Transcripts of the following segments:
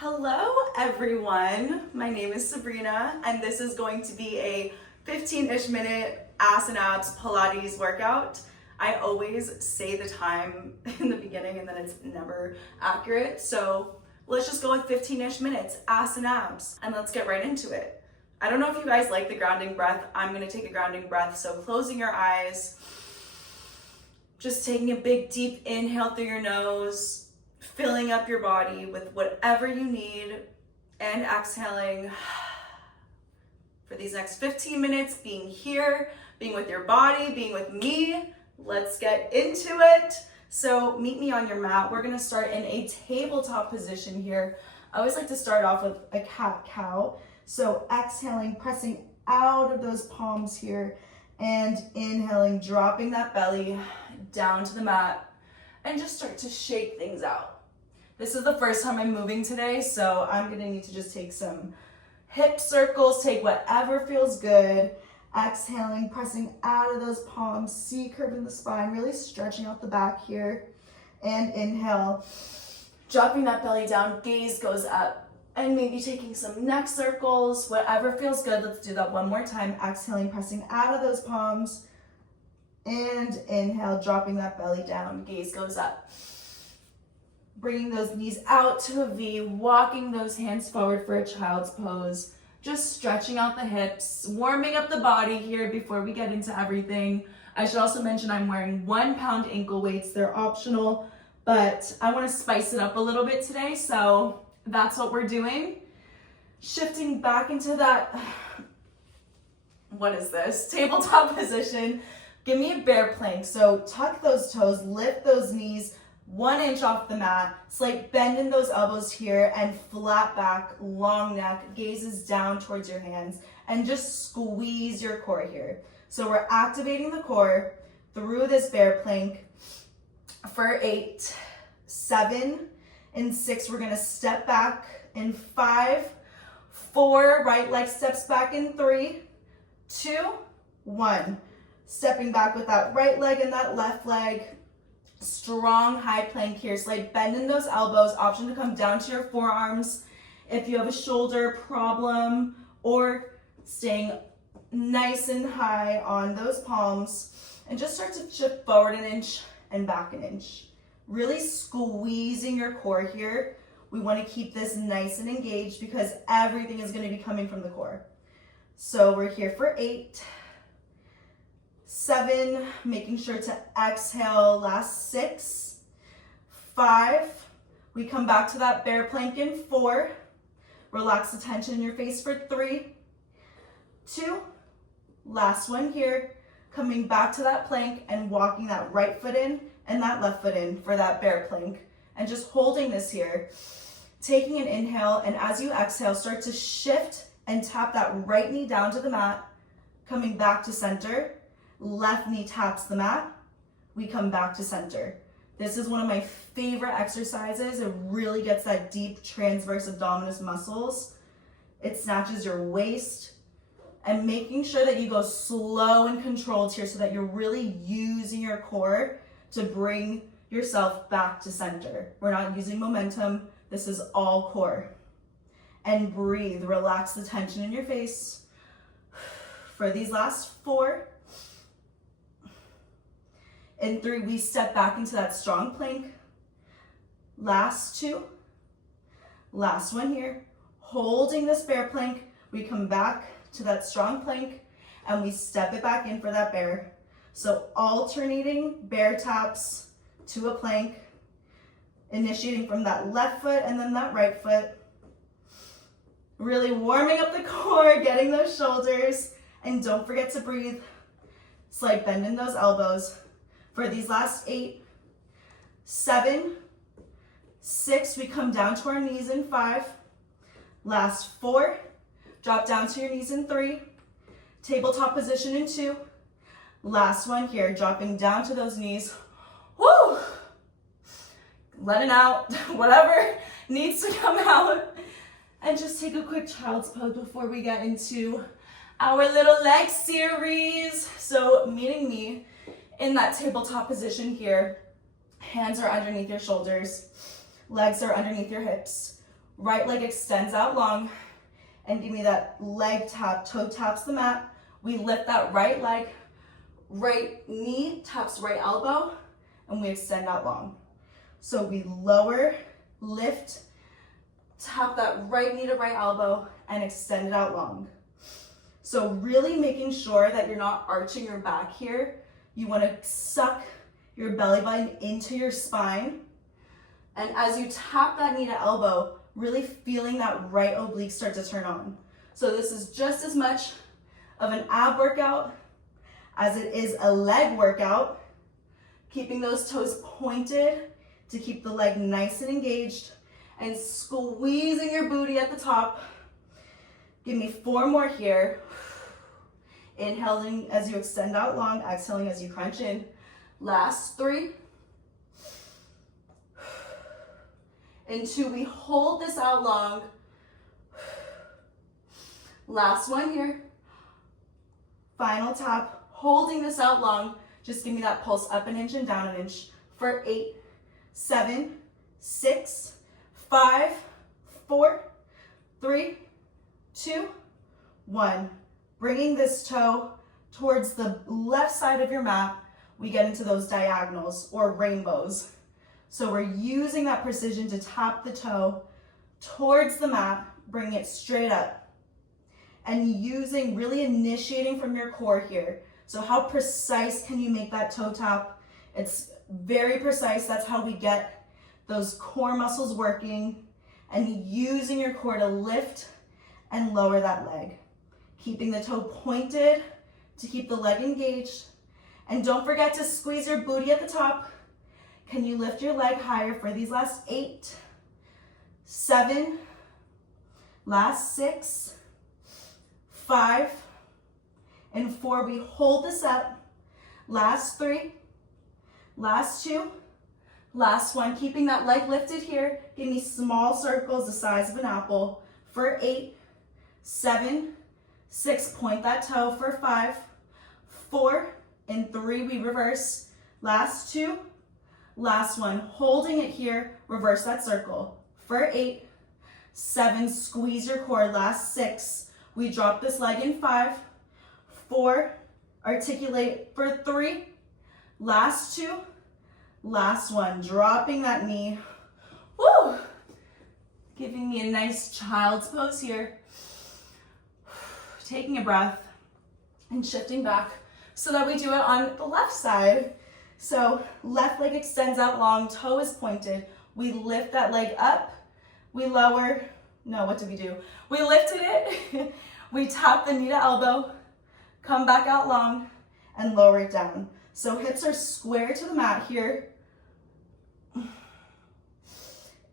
Hello everyone, my name is Sabrina and this is going to be a 15-ish minute ass and abs Pilates workout. I always say the time in the beginning and then it's never accurate, so let's just go with 15-ish minutes, ass and abs, and let's get right into it. I don't know if you guys like the grounding breath. I'm gonna take a grounding breath, so closing your eyes, just taking a big deep inhale through your nose, filling up your body with whatever you need, and exhaling for these next 15 minutes, being here, being with your body, being with me. Let's get into it. So meet me on your mat. We're gonna start in a tabletop position here. I always like to start off with a cat-cow. So exhaling, pressing out of those palms here, and inhaling, dropping that belly down to the mat, and just start to shake things out. This is the first time I'm moving today, so I'm gonna need to just take some hip circles, take whatever feels good. Exhaling, pressing out of those palms, C curve in the spine, really stretching out the back here. And inhale, dropping that belly down, gaze goes up, and maybe taking some neck circles, whatever feels good. Let's do that one more time. Exhaling, pressing out of those palms, and inhale, dropping that belly down, gaze goes up. Bringing those knees out to a V, walking those hands forward for a child's pose, just stretching out the hips, warming up the body here before we get into everything. I should also mention I'm wearing 1 pound ankle weights. They're optional, but I want to spice it up a little bit today, so that's what we're doing. Shifting back into that, what is this? Tabletop position. Give me a bear plank. So tuck those toes, lift those knees 1 inch off the mat, slight bend in those elbows here, and flat back, long neck, gazes down towards your hands, and just squeeze your core here. So we're activating the core through this bear plank for 8, 7, and 6. We're gonna step back in 5, 4, right leg steps back in 3, 2, 1. Stepping back with that right leg and that left leg. Strong high plank here, slight bend in those elbows, option to come down to your forearms if you have a shoulder problem, or staying nice and high on those palms, and just start to shift forward 1 inch and back 1 inch. Really squeezing your core here. We want to keep this nice and engaged because everything is going to be coming from the core. So we're here for 8, 7, making sure to exhale, last 6, 5, we come back to that bear plank in 4, relax the tension in your face for 3, 2, last one here, coming back to that plank and walking that right foot in and that left foot in for that bear plank, and just holding this here, taking an inhale, and as you exhale, start to shift and tap that right knee down to the mat, coming back to center. Left knee taps the mat, we come back to center. This is one of my favorite exercises. It really gets that deep transverse abdominis muscles. It snatches your waist, and making sure that you go slow and controlled here so that you're really using your core to bring yourself back to center. We're not using momentum. This is all core. And breathe, relax the tension in your face. For these last 4, in 3, we step back into that strong plank. Last 2, last one here. Holding this bear plank, we come back to that strong plank and we step it back in for that bear. So alternating bear taps to a plank, initiating from that left foot and then that right foot. Really warming up the core, getting those shoulders, and don't forget to breathe. Slight bend in those elbows. For these last 8, 7, 6, we come down to our knees in 5. Last 4, drop down to your knees in 3. Tabletop position in 2. Last one here, dropping down to those knees. Woo! Letting out whatever needs to come out. And just take a quick child's pose before we get into our little leg series. So meeting me in that tabletop position here, hands are underneath your shoulders, legs are underneath your hips. Right leg extends out long, and give me that leg tap, toe taps the mat. We lift that right leg, right knee taps right elbow, and we extend out long. So we lower, lift, tap that right knee to right elbow, and extend it out long. So really making sure that you're not arching your back here. You want to suck your belly button into your spine. And as you tap that knee to elbow, really feeling that right oblique start to turn on. So this is just as much of an ab workout as it is a leg workout. Keeping those toes pointed to keep the leg nice and engaged, and squeezing your booty at the top. Give me 4 more here. Inhaling as you extend out long, exhaling as you crunch in. Last 3. And 2, we hold this out long. Last one here. Final tap, holding this out long. Just give me that pulse up an inch and down an inch for 8, 7, 6, 5, 4, 3, 2, 1. Bringing this toe towards the left side of your mat, we get into those diagonals or rainbows. So we're using that precision to tap the toe towards the mat, bring it straight up. And really initiating from your core here. So how precise can you make that toe tap? It's very precise. That's how we get those core muscles working, and using your core to lift and lower that leg. Keeping the toe pointed to keep the leg engaged. And don't forget to squeeze your booty at the top. Can you lift your leg higher for these last 8, 7, last 6, 5, and 4. We hold this up. Last 3, last 2, last 1. Keeping that leg lifted here. Give me small circles the size of an apple for 8, 7, 6. Point that toe for 5, 4, and 3. We reverse. Last 2, last 1. Holding it here. Reverse that circle for 8, 7. Squeeze your core. Last 6. We drop this leg in 5, 4, articulate for 3, last 2, last 1. Dropping that knee. Woo! Giving me a nice child's pose here. Taking a breath and shifting back so that we do it on the left side. So left leg extends out long, toe is pointed. We lift that leg up, we lower. No, what did we do? We lifted it, we tap the knee to elbow, come back out long, and lower it down. So hips are square to the mat here.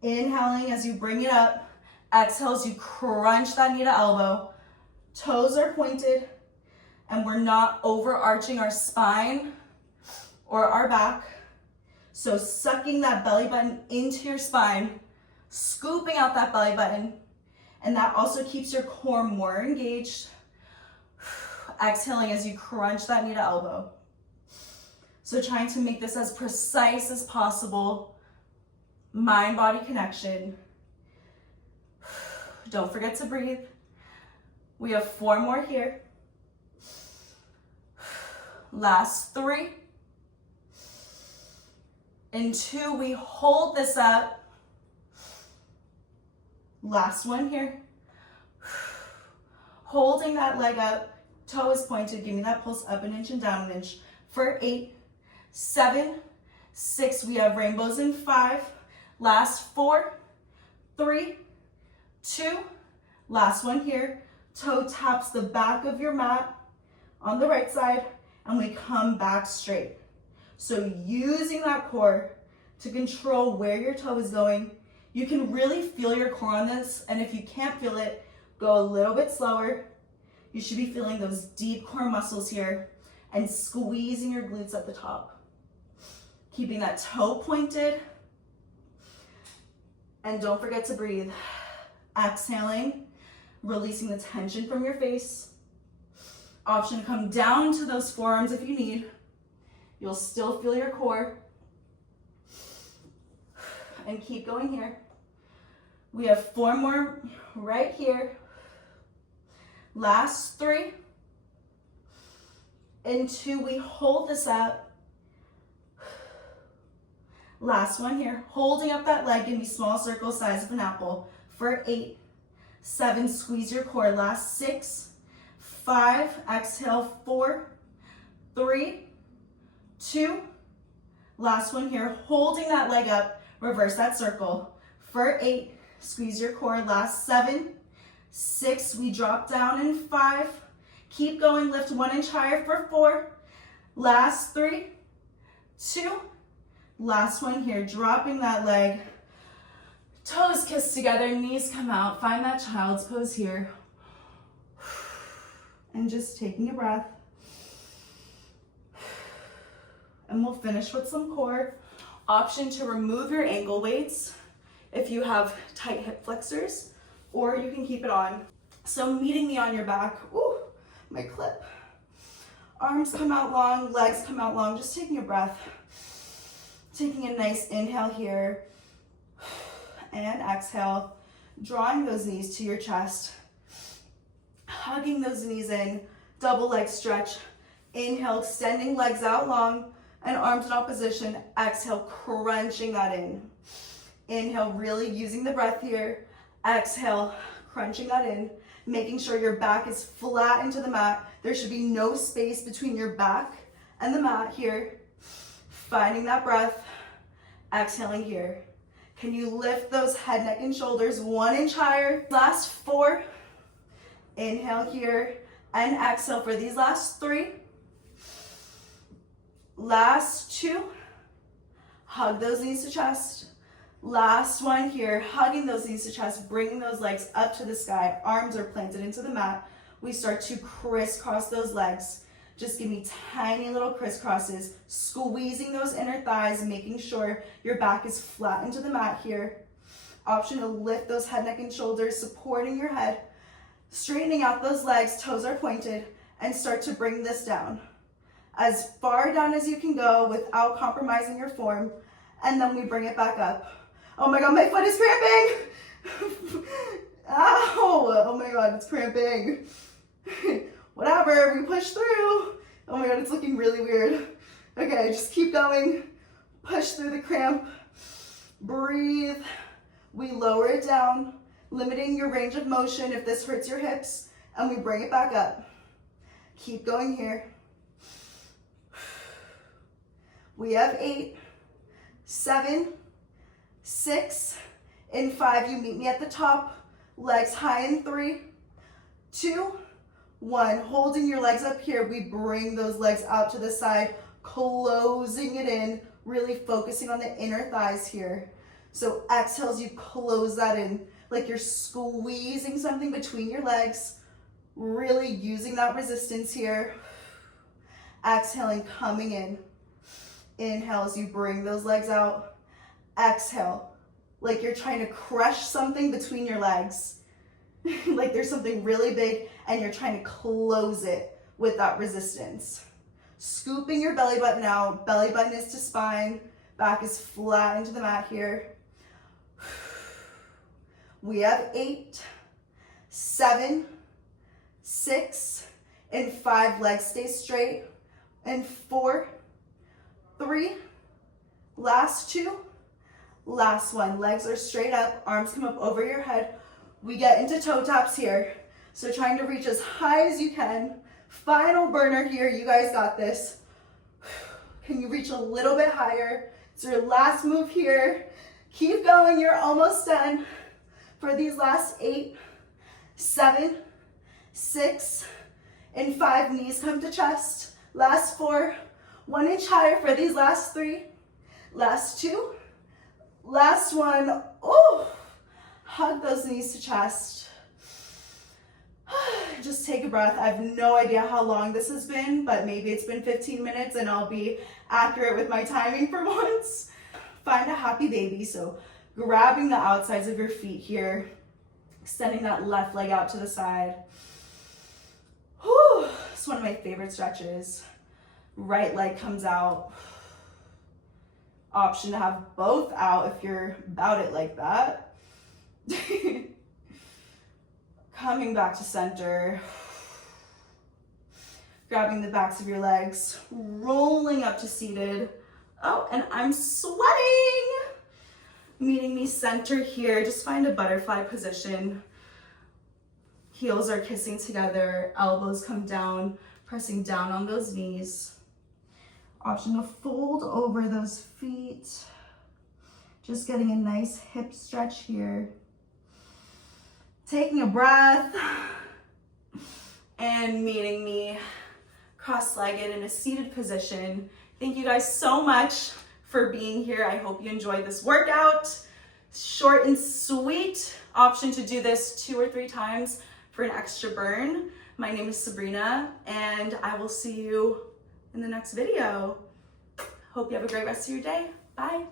Inhaling as you bring it up, exhale as you crunch that knee to elbow. Toes are pointed, and we're not overarching our spine or our back. So sucking that belly button into your spine, scooping out that belly button, and that also keeps your core more engaged. Exhaling as you crunch that knee to elbow. So trying to make this as precise as possible. Mind-body connection. Don't forget to breathe. We have 4 more here. Last 3. And 2, we hold this up. Last one here. Holding that leg up, toe is pointed. Give me that pulse up an inch and down an inch for 8, 7, 6. We have rainbows in 5. Last 4, 3, 2. Last one here. Toe taps the back of your mat on the right side, and we come back straight. So using that core to control where your toe is going. You can really feel your core on this, and if you can't feel it, go a little bit slower. You should be feeling those deep core muscles here and squeezing your glutes at the top. Keeping that toe pointed. And don't forget to breathe. Exhaling, releasing the tension from your face. Option to come down to those forearms if you need. You'll still feel your core. And keep going here. We have 4 more right here. Last 3. In 2, we hold this up. Last one here, holding up that leg, give me small circle size of an apple for 8, 7, squeeze your core. Last 6, 5, exhale, 4, 3, 2, last one here, holding that leg up, reverse that circle for 8, squeeze your core. Last 7, 6, we drop down in 5, keep going, lift 1 inch higher for 4, last 3, 2, last one here, dropping that leg, toes kiss together, knees come out, find that child's pose here, and just taking a breath. And we'll finish with some core. Option to remove your ankle weights if you have tight hip flexors, or you can keep it on. So meeting me on your back, ooh, my clip. Arms come out long, legs come out long, just taking a breath. Taking a nice inhale here, and exhale, drawing those knees to your chest, hugging those knees in, double leg stretch. Inhale, extending legs out long, and arms in opposition. Exhale, crunching that in. Inhale, really using the breath here. Exhale, crunching that in, making sure your back is flat into the mat. There should be no space between your back and the mat here. Finding that breath, exhaling here. Can you lift those head, neck, and shoulders 1 inch higher? Last 4, inhale here, and exhale for these last 3. Last 2, hug those knees to chest. Last one here, hugging those knees to chest, bringing those legs up to the sky. Arms are planted into the mat. We start to crisscross those legs. Just give me tiny little crisscrosses, squeezing those inner thighs, making sure your back is flat into the mat here. Option to lift those head, neck, and shoulders, supporting your head, straightening out those legs, toes are pointed, and start to bring this down. As far down as you can go without compromising your form, and then we bring it back up. Oh my God, my foot is cramping! Ow! Oh my God, it's cramping. Whatever, we push through. Oh my God, it's looking really weird. Okay, just keep going. Push through the cramp. Breathe. We lower it down, limiting your range of motion if this hurts your hips, and we bring it back up. Keep going here. We have 8, 7, 6, in 5, you meet me at the top. Legs high in 3, 2, 1, holding your legs up here, we bring those legs out to the side, closing it in, really focusing on the inner thighs here. So exhales, you close that in, like you're squeezing something between your legs, really using that resistance here. Exhaling, coming in. Inhales, you bring those legs out. Exhale, like you're trying to crush something between your legs. Like there's something really big and you're trying to close it with that resistance. Scooping your belly button out. Belly button is to spine. Back is flat into the mat here. We have 8, 7, 6, and 5. Legs stay straight. And 4, 3, last 2, last 1. Legs are straight up. Arms come up over your head. We get into toe taps here. So trying to reach as high as you can. Final burner here. You guys got this. Can you reach a little bit higher? It's your last move here. Keep going. You're almost done. For these last 8, 7, 6, and 5. Knees come to chest. Last 4. 1 inch higher for these last 3. Last 2. Last 1. Oh! Hug those knees to chest. Just take a breath. I have no idea how long this has been, but maybe it's been 15 minutes and I'll be accurate with my timing for once. Find a happy baby. So grabbing the outsides of your feet here, extending that left leg out to the side. Whew, it's one of my favorite stretches. Right leg comes out. Option to have both out if you're about it like that. Coming back to center. Grabbing the backs of your legs, rolling up to seated. Oh, and I'm sweating. Meeting me center here. Just find a butterfly position. Heels are kissing together, elbows come down, pressing down on those knees. Option to fold over those feet. Just getting a nice hip stretch here. Taking a breath and meeting me cross-legged in a seated position. Thank you guys so much for being here. I hope you enjoyed this workout. Short and sweet. Option to do this 2 or 3 times for an extra burn. My name is Sabrina, and I will see you in the next video. Hope you have a great rest of your day. Bye.